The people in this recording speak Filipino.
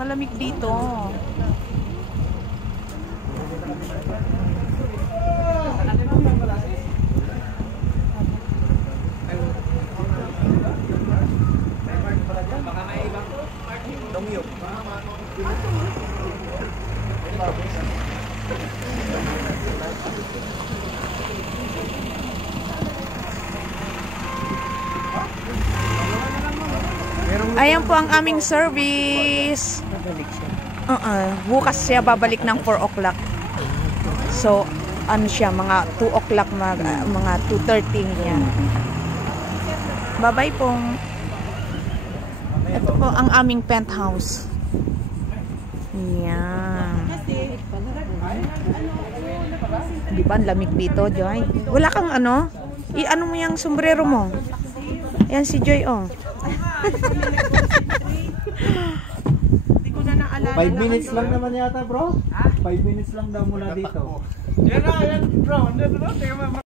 Malamig dito. Ayan po ang aming service. Bukas siya babalik ng 4 o'clock. So, ano siya, mga 2 o'clock, mga 2:30 yan. Bye-bye po. Ito po ang aming penthouse. Yan. Di ba, lamig dito, Joy? Wala kang ano? I-ano mo yung sombrero mo? Yan si Joy, oh. 5 minutes lang naman yata, bro. 5 minutes lang daw mula dito. Yan, bro.